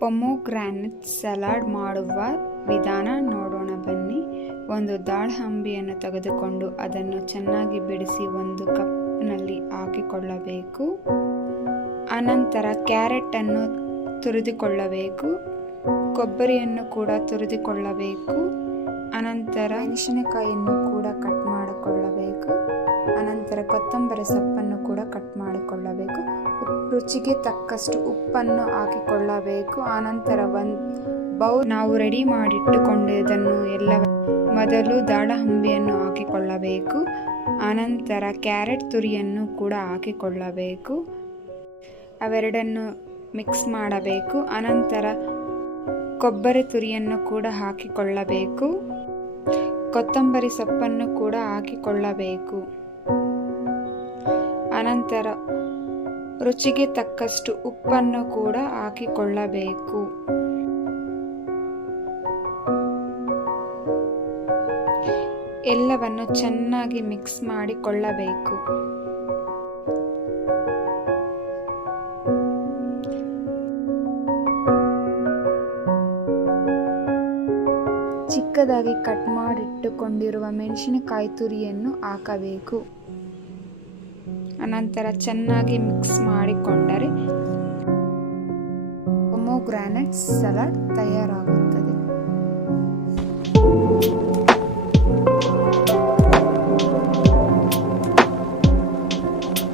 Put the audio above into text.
Pomegranate salad ಮಾಡುವ ವಿಧಾನ ನೋಡೋಣ ಬನ್ನಿ. ಒಂದು ದಾಳಿಂಬೆಯನ್ನು ತೆಗೆದುಕೊಂಡು ಅದನ್ನು ಚೆನ್ನಾಗಿ ಬಿಡಿಸಿ ಒಂದು ಕಪ್ನಲ್ಲಿ ಹಾಕಿಕೊಳ್ಳಬೇಕು. ಅನಂತರ ಕ್ಯಾರೆಟ್ ಅನ್ನು ತುರಿದುಕೊಳ್ಳಬೇಕು. ಕೊಬ್ಬರಿಯನ್ನು ಕೂಡ ತುರಿದುಕೊಳ್ಳಬೇಕು. ಅನಂತರ ಮೆಣಸಿನಕಾಯಿಯನ್ನು ಕೂಡ ಕಟ್ ಮಾಡಿಕೊಳ್ಳಬೇಕು. ಅನಂತರ ಕೊತ್ತಂಬರಿ ಸೊಪ್ಪನ್ನು ಕೂಡ ಕಟ್ ಮಾಡಿಕೊಳ್ಳಬೇಕು. ರುಚಿಗೆ ತಕ್ಕಷ್ಟು ಉಪ್ಪನ್ನು ಹಾಕಿಕೊಳ್ಳಬೇಕು. ಆನಂತರ ಒಂದು ಬೌಲ್ ನಾವು ರೆಡಿ ಮಾಡಿಟ್ಟುಕೊಂಡಿದ್ದನ್ನು ಎಲ್ಲ ಮೊದಲು ದಾಳಿಂಬೆಯನ್ನು ಹಾಕಿಕೊಳ್ಳಬೇಕು. ಅನಂತರ ಕ್ಯಾರೆಟ್ ತುರಿಯನ್ನು ಕೂಡ ಹಾಕಿಕೊಳ್ಳಬೇಕು. ಅವೆರಡನ್ನು ಮಿಕ್ಸ್ ಮಾಡಬೇಕು. ಅನಂತರ ಕೊಬ್ಬರಿ ತುರಿಯನ್ನು ಕೂಡ ಹಾಕಿಕೊಳ್ಳಬೇಕು. ಕೊತ್ತಂಬರಿ ಸೊಪ್ಪನ್ನು ಕೂಡ ಹಾಕಿಕೊಳ್ಳಬೇಕು. ಅನಂತರ ರುಚಿಗೆ ತಕ್ಕಷ್ಟು ಉಪ್ಪನ್ನು ಕೂಡ ಹಾಕಿಕೊಳ್ಳಬೇಕು. ಎಲ್ಲವನ್ನು ಚೆನ್ನಾಗಿ ಮಿಕ್ಸ್ ಮಾಡಿಕೊಳ್ಳಬೇಕು. ಚಿಕ್ಕದಾಗಿ ಕಟ್ ಮಾಡಿಟ್ಟುಕೊಂಡಿರುವ ಮೆಣಸಿನಕಾಯಿ ತುರಿಯನ್ನು ಹಾಕಬೇಕು. ಅನಂತರ ಚೆನ್ನಾಗಿ ಮಿಕ್ಸ್ ಮಾಡಿಕೊಂಡರೆ ಪೊಮೊಗ್ರಾನೆಟ್ ಸಲಾಡ್ ತಯಾರಾಗುತ್ತದೆ.